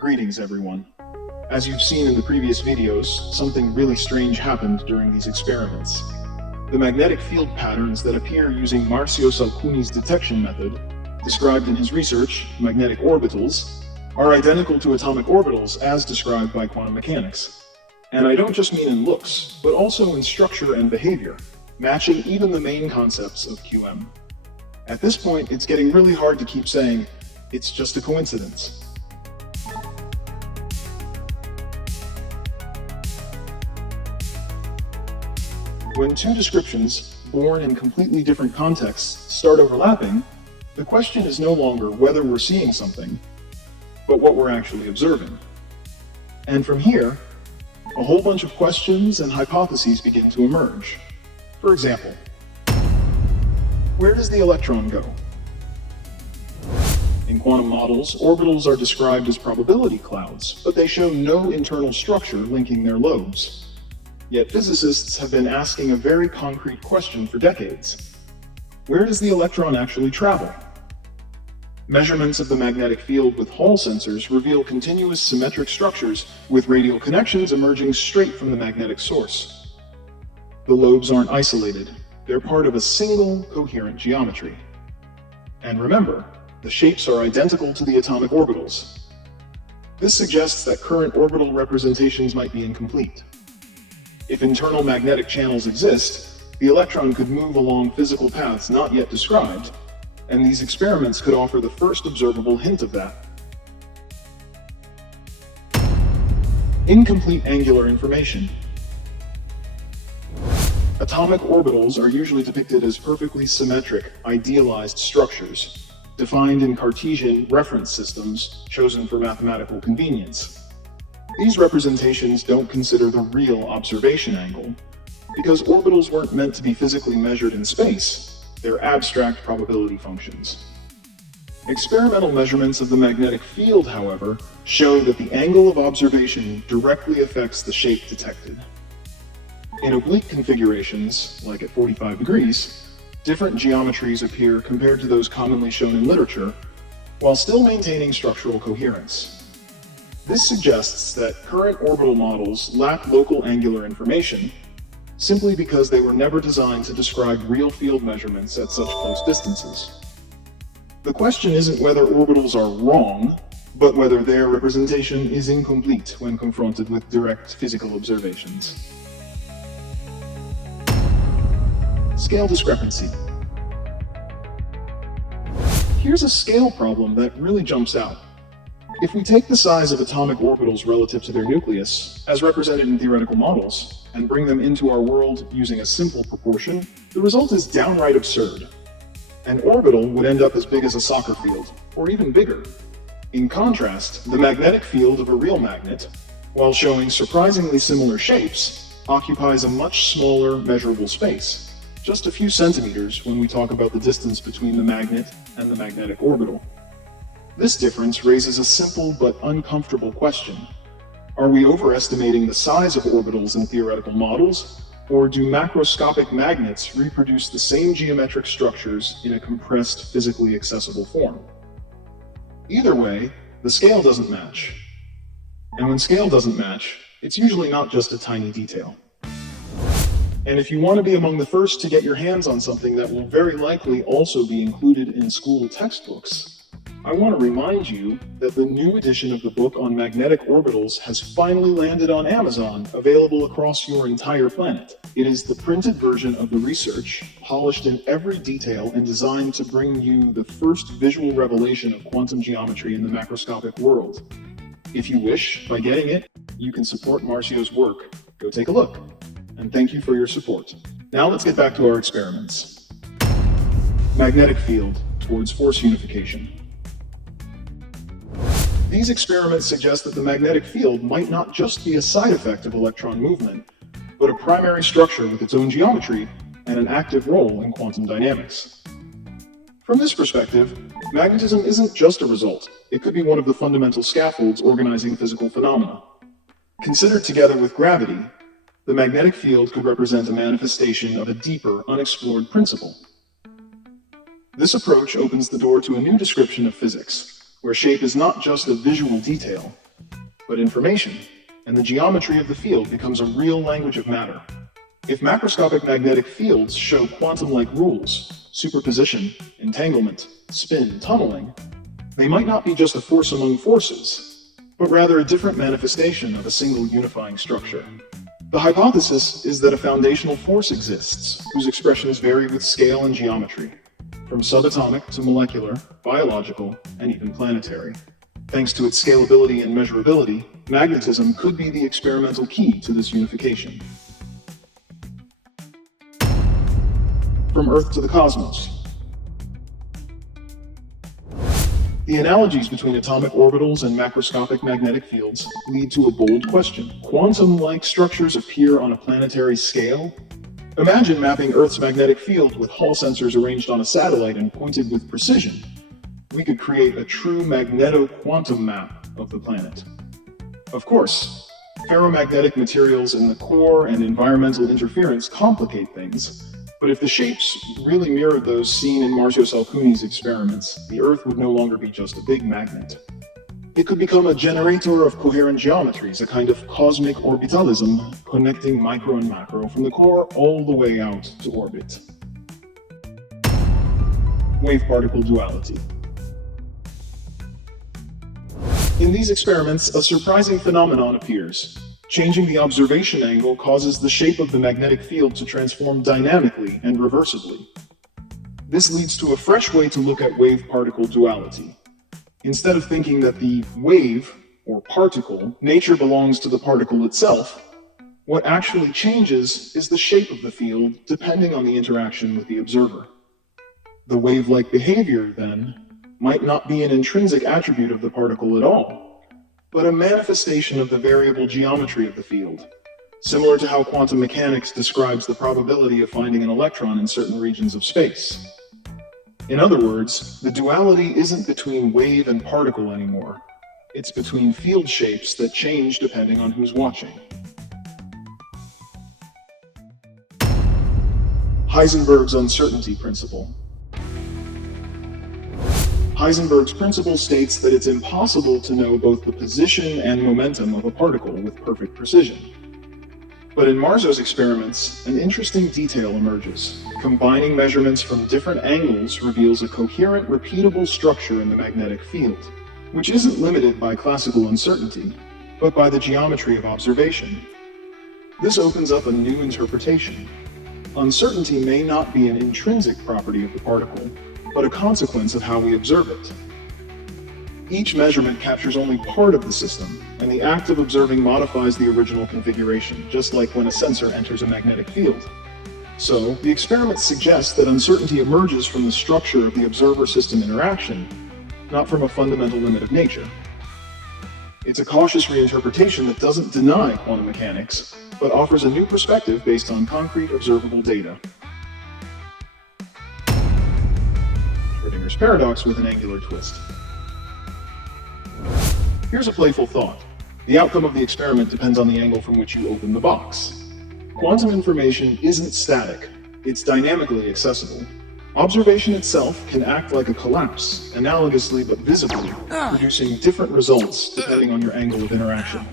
Greetings everyone. As you've seen in the previous videos, something really strange happened during these experiments. The magnetic field patterns that appear using Marsio Salcuni's detection method, described in his research, Magnetic Orbitals, are identical to atomic orbitals as described by quantum mechanics. And I don't just mean in looks, but also in structure and behavior, matching even the main concepts of QM. At this point, it's getting really hard to keep saying, it's just a coincidence. When two descriptions, born in completely different contexts, start overlapping, the question is no longer whether we're seeing something, but what we're actually observing. And from here, a whole bunch of questions and hypotheses begin to emerge. For example, where does the electron go? In quantum models, orbitals are described as probability clouds, but they show no internal structure linking their lobes. Yet physicists have been asking a very concrete question for decades. Where does the electron actually travel? Measurements of the magnetic field with Hall sensors reveal continuous symmetric structures with radial connections emerging straight from the magnetic source. The lobes aren't isolated, they're part of a single, coherent geometry. And remember, the shapes are identical to the atomic orbitals. This suggests that current orbital representations might be incomplete. If internal magnetic channels exist, the electron could move along physical paths not yet described, and these experiments could offer the first observable hint of that. Incomplete angular information. Atomic orbitals are usually depicted as perfectly symmetric, idealized structures, defined in Cartesian reference systems chosen for mathematical convenience. These representations don't consider the real observation angle, because orbitals weren't meant to be physically measured in space, they're abstract probability functions. Experimental measurements of the magnetic field, however, show that the angle of observation directly affects the shape detected. In oblique configurations, like at 45 degrees, different geometries appear compared to those commonly shown in literature, while still maintaining structural coherence. This suggests that current orbital models lack local angular information, simply because they were never designed to describe real field measurements at such close distances. The question isn't whether orbitals are wrong, but whether their representation is incomplete when confronted with direct physical observations. Scale discrepancy. Here's a scale problem that really jumps out. If we take the size of atomic orbitals relative to their nucleus, as represented in theoretical models, and bring them into our world using a simple proportion, the result is downright absurd. An orbital would end up as big as a soccer field, or even bigger. In contrast, the magnetic field of a real magnet, while showing surprisingly similar shapes, occupies a much smaller measurable space, just a few centimeters when we talk about the distance between the magnet and the magnetic orbital. This difference raises a simple but uncomfortable question. Are we overestimating the size of orbitals in theoretical models, or do macroscopic magnets reproduce the same geometric structures in a compressed, physically accessible form? Either way, the scale doesn't match. And when scale doesn't match, it's usually not just a tiny detail. And if you want to be among the first to get your hands on something that will very likely also be included in school textbooks, I want to remind you that the new edition of the book on magnetic orbitals has finally landed on Amazon, available across your entire planet. It is the printed version of the research, polished in every detail and designed to bring you the first visual revelation of quantum geometry in the macroscopic world. If you wish, by getting it, you can support Marcio's work. Go take a look. And thank you for your support. Now let's get back to our experiments. Magnetic field towards force unification. These experiments suggest that the magnetic field might not just be a side effect of electron movement, but a primary structure with its own geometry and an active role in quantum dynamics. From this perspective, magnetism isn't just a result, it could be one of the fundamental scaffolds organizing physical phenomena. Considered together with gravity, the magnetic field could represent a manifestation of a deeper, unexplored principle. This approach opens the door to a new description of physics, where shape is not just a visual detail, but information, and the geometry of the field becomes a real language of matter. If macroscopic magnetic fields show quantum-like rules, superposition, entanglement, spin, tunneling, they might not be just a force among forces, but rather a different manifestation of a single unifying structure. The hypothesis is that a foundational force exists, whose expressions vary with scale and geometry, from subatomic to molecular, biological, and even planetary. Thanks to its scalability and measurability, magnetism could be the experimental key to this unification. From Earth to the cosmos. The analogies between atomic orbitals and macroscopic magnetic fields lead to a bold question. Quantum-like structures appear on a planetary scale? Imagine mapping Earth's magnetic field with Hall sensors arranged on a satellite and pointed with precision. We could create a true magneto-quantum map of the planet. Of course, ferromagnetic materials in the core and environmental interference complicate things, but if the shapes really mirrored those seen in Marsio Salcuni's experiments, the Earth would no longer be just a big magnet. It could become a generator of coherent geometries, a kind of cosmic orbitalism, connecting micro and macro from the core all the way out to orbit. Wave-particle duality. In these experiments, a surprising phenomenon appears. Changing the observation angle causes the shape of the magnetic field to transform dynamically and reversibly. This leads to a fresh way to look at wave-particle duality. Instead of thinking that the wave, or particle, nature belongs to the particle itself, what actually changes is the shape of the field depending on the interaction with the observer. The wave-like behavior, then, might not be an intrinsic attribute of the particle at all, but a manifestation of the variable geometry of the field, similar to how quantum mechanics describes the probability of finding an electron in certain regions of space. In other words, the duality isn't between wave and particle anymore. It's between field shapes that change depending on who's watching. Heisenberg's uncertainty principle. Heisenberg's principle states that it's impossible to know both the position and momentum of a particle with perfect precision. But in Marsio's experiments, an interesting detail emerges. Combining measurements from different angles reveals a coherent, repeatable structure in the magnetic field, which isn't limited by classical uncertainty, but by the geometry of observation. This opens up a new interpretation. Uncertainty may not be an intrinsic property of the particle, but a consequence of how we observe it. Each measurement captures only part of the system, and the act of observing modifies the original configuration, just like when a sensor enters a magnetic field. So, the experiment suggests that uncertainty emerges from the structure of the observer-system interaction, not from a fundamental limit of nature. It's a cautious reinterpretation that doesn't deny quantum mechanics, but offers a new perspective based on concrete observable data. Schrödinger's paradox with an angular twist. Here's a playful thought. The outcome of the experiment depends on the angle from which you open the box. Quantum information isn't static, it's dynamically accessible. Observation itself can act like a collapse, analogously but visibly, producing different results depending on your angle of interaction.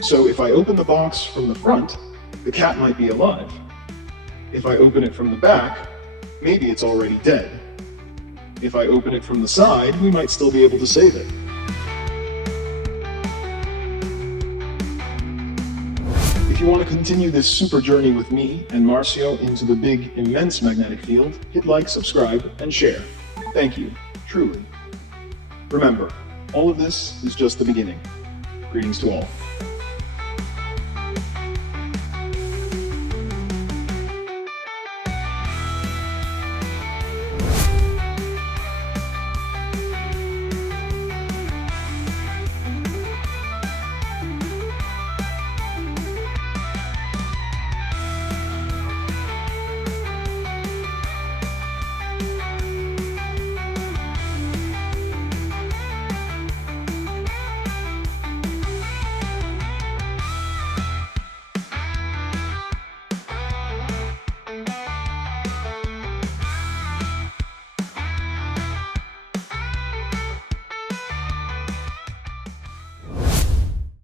So if I open the box from the front, the cat might be alive. If I open it from the back, maybe it's already dead. If I open it from the side, we might still be able to save it. If you want to continue this super journey with me and Marsio into the big, immense magnetic field, hit like, subscribe, and share. Thank you, truly. Remember, all of this is just the beginning. Greetings to all.